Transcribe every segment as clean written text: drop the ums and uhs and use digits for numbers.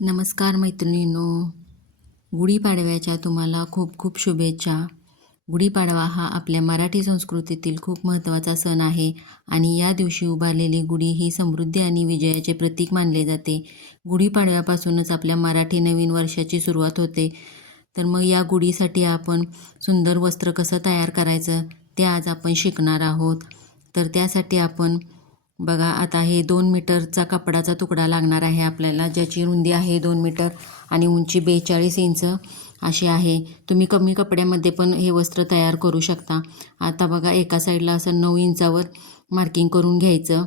नमस्कार मैत्रिणींनो, गुढीपाडव्याच्या तुम्हाला खूप खूप शुभेच्छा. गुढीपाडवा हा आपल्या मराठी संस्कृतीतील खूप महत्त्वाचा सण आहे आणि या दिवशी उभारलेली गुढी ही समृद्धी आणि विजयाचे प्रतीक मानले जाते. गुढीपाडव्यापासूनच आपल्या मराठी नवीन वर्षाची सुरुवात होते. तर मग या गुढीसाठी आपण सुंदर वस्त्र कसं तयार करायचं ते आज आपण शिकणार आहोत. तर त्यासाठी आपण बघा, आता हे 2 मीटरचा कपडाचा तुकडा लागणार आहे आपल्याला, ज्याची रुंदी आहे 2 मीटर आणि उंची 42 इंच अशी आहे. तुम्ही कमी कपड्यामध्ये पण हे वस्त्र तयार करू शकता. आता बघा, एका साईडला असं 9 इंचावर मार्किंग करून घ्यायचं.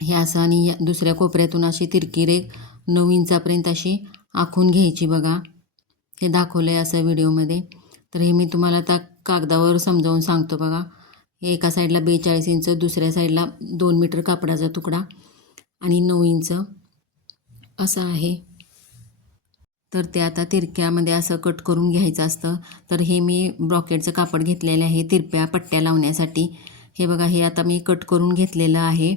हे असं आणि दुसऱ्या कोपऱ्यातून अशी तिरकी रेघ 9 इंचापर्यंत अशी आखून घ्यायची. बघा, हे दाखवलं आहे असं व्हिडिओमध्ये. तर हे मी तुम्हाला आता कागदावर समजावून सांगतो. बघा, हे एका साईडला 42 इंच, दुसऱ्या साईडला 2 मीटर कापडाचा तुकडा आणि 9 इंच असं आहे. तर ते आता तिरक्यामध्ये असं कट करून घ्यायचं असतं. तर हे मी ब्रॉकेटचं कापड घेतलेलं आहे तिरप्या पट्ट्या लावण्यासाठी. हे बघा, हे आता मी कट करून घेतलेलं आहे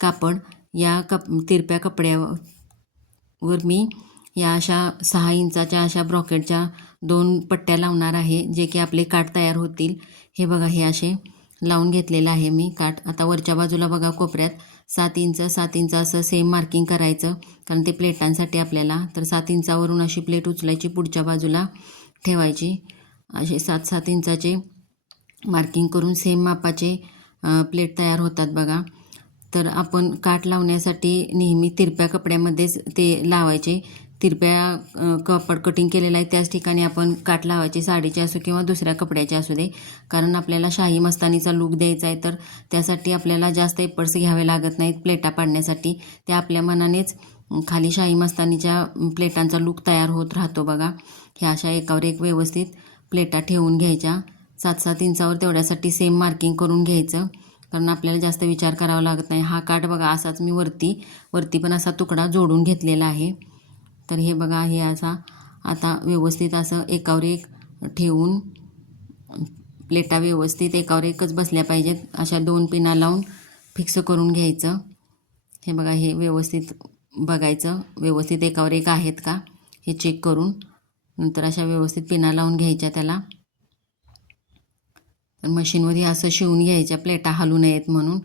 कापड. या तिरप्या कपड्यावर मी या अशा 6 इंचाच्या अशा ब्रॉकेटच्या 2 पट्ट्या लावणार आहे, जे की आपले काठ तयार होतील. हे बघा, हे असे लावून घेतलेलं आहे मी काठ. आता वरच्या बाजूला बघा, कोपऱ्यात 7 इंच 7 इंच असं सेम मार्किंग करायचं, कारण ते प्लेटांसाठी आपल्याला. तर 7 इंचावरून अशी प्लेट उचलायची, पुढच्या बाजूला ठेवायची. असे 7-7 इंचाचे मार्किंग करून सेम मापाचे प्लेट तयार होतात बघा. तर आपण काठ लावण्यासाठी नेहमी तिरप्या कपड्यामध्येच ते लावायचे. तिरप्या कापड कटिंग केलेलं आहे त्याच ठिकाणी आपण काठ लावायचे, साडीचे असो किंवा दुसऱ्या कपड्याचे असू दे. कारण आपल्याला शाही मस्तानीचा लूक द्यायचा आहे, तर त्यासाठी आपल्याला जास्त एफर्ट्स घ्यावे लागत नाहीत प्लेटा पाडण्यासाठी. त्या आपल्या मनानेच खाली शाही मस्तानीच्या प्लेटांचा लूक तयार होत राहतो बघा. ह्या अशा एकावर एक व्यवस्थित प्लेटा ठेवून घ्यायच्या. 7-7 इंचावर तेवढ्यासाठी सेम मार्किंग करून घ्यायचं, कारण आपल्याला जास्त विचार करावा लागत नाही. हा काठ बघा, असाच मी वरती पण असा तुकडा जोडून घेतलेला आहे. तर हे बघा, हे असा आता व्यवस्थित असं एकावर एक ठेवून प्लेटा व्यवस्थित एकावर एकच बसल्या पाहिजेत, अशा 2 पिना लावून फिक्स करून घ्यायचं. हे बघा, हे व्यवस्थित बघायचं, व्यवस्थित एकावर एक आहेत का हे चेक करून नंतर अशा व्यवस्थित पिना लावून घ्यायच्या त्याला. तर मशीनवर हे असं शिवून घ्यायच्या, प्लेटा हलू नयेत म्हणून.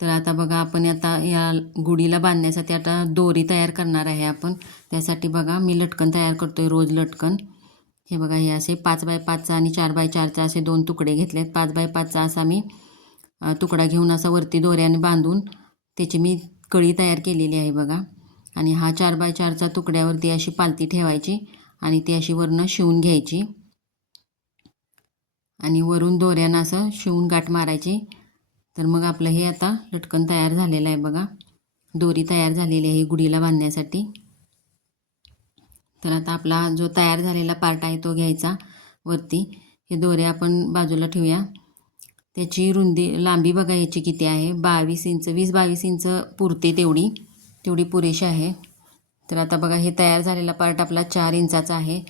तर आता बघा, आपण आता या गुढीला बांधण्यासाठी आता दोरी तयार करणार आहे आपण. त्यासाठी बघा, मी लटकन तयार करतो आहे, रोज लटकन. हे बघा, हे असे 5x5चा आणि 4x4चा असे 2 तुकडे घेतलेत. 5x5चा असा मी तुकडा घेऊन असा वरती दोऱ्याने बांधून त्याची मी कळी तयार केलेली आहे बघा. आणि हा 4x4चा तुकड्यावरती अशी पालती ठेवायची आणि ती अशी वरनं शिवून घ्यायची आणि वरून दोऱ्यानं असं शिवून गाठ मारायची. तर मग आपलं हे आता लटकन तयार झालेलं आहे बघा. दोरी तयार झालेली आहे गुढीला बांधण्यासाठी. तर आता आपला जो तयार झालेला पार्ट आहे तो घ्यायचा वरती. हे दोरे आपण बाजूला ठेवूया. त्याची लांबी बघा याची किती आहे, 22 इंच, 20-22 इंच पुरते, तेवढी पुरेशी आहे. तर आता बघा, हे तयार झालेला पार्ट आपला 4 इंचाचा आहे.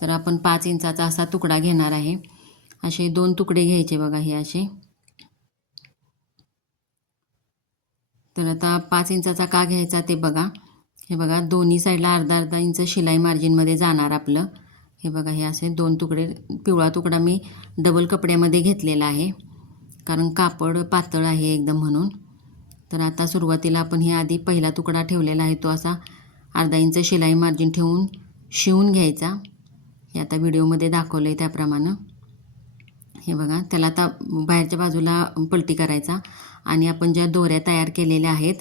तर आपण 5 इंचाचा असा तुकडा घेणार आहे. असे 2 तुकडे घ्यायचे बघा, हे असे. तर आता 5 इंचाचा का घ्यायचा ते बघा. हे बघा, दोन्ही साईडला अर्धा इंच शिलाई मार्जिनमध्ये जाणार आपलं. हे बघा, हे असे 2 तुकडे. पिवळा तुकडा मी डबल कपड्यामध्ये घेतलेला आहे, कारण कापड पातळ आहे एकदम म्हणून. तर आता सुरुवातीला आपण हे आधी पहिला तुकडा ठेवलेला आहे तो असा अर्धा इंच शिलाई मार्जिन ठेवून शिवून घ्यायचा. हे आता व्हिडिओमध्ये दाखवलं आहे त्याप्रमाणे. हे बघा, त्याला आता बाहेरच्या बाजूला पलटी करायचा आणि आपण ज्या दोऱ्या तयार केलेल्या आहेत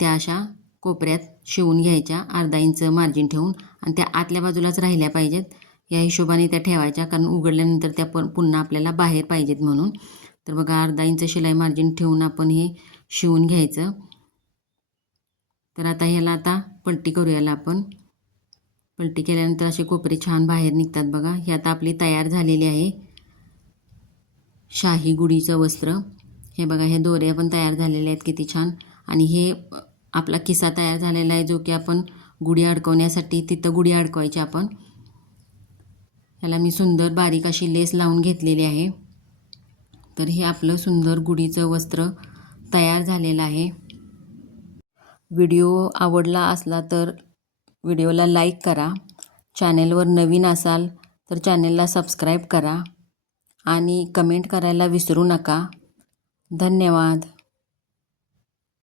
त्या अशा कोपऱ्यात शिवून घ्यायच्या अर्धा इंच मार्जिन ठेवून, आणि त्या आतल्या बाजूलाच राहिल्या पाहिजेत. या हिशोबाने त्या ठेवायच्या, कारण उघडल्यानंतर त्या पुन्हा आपल्याला बाहेर पाहिजेत म्हणून. तर बघा, अर्धा इंच शिलाई मार्जिन ठेवून आपण हे शिवून घ्यायचं. तर आता ह्याला आता पलटी करूयाला आपण. पलटी केल्यानंतर असे कोपरे छान बाहेर निघतात बघा. ही आता आपली तयार झालेली आहे शाही गुढीचं वस्त्र. हे बघा, हे दोरे पण तयार झालेले आहेत किती छान. आणि हे आपला किस्सा तयार झालेला आहे, जो की आपण गुढी अडकवण्यासाठी तिथं गुढी अडकवायची आपण. ह्याला मी सुंदर बारीक अशी लेस लावून घेतलेली आहे. तर हे आपलं सुंदर गुढीचं वस्त्र तयार झालेलं आहे. व्हिडिओ आवडला असला तर व्हिडिओला लाईक करा. चॅनेलवर नवीन असाल तर चॅनेलला सबस्क्राईब करा आणि कमेंट करायला विसरू नका. धन्यवाद.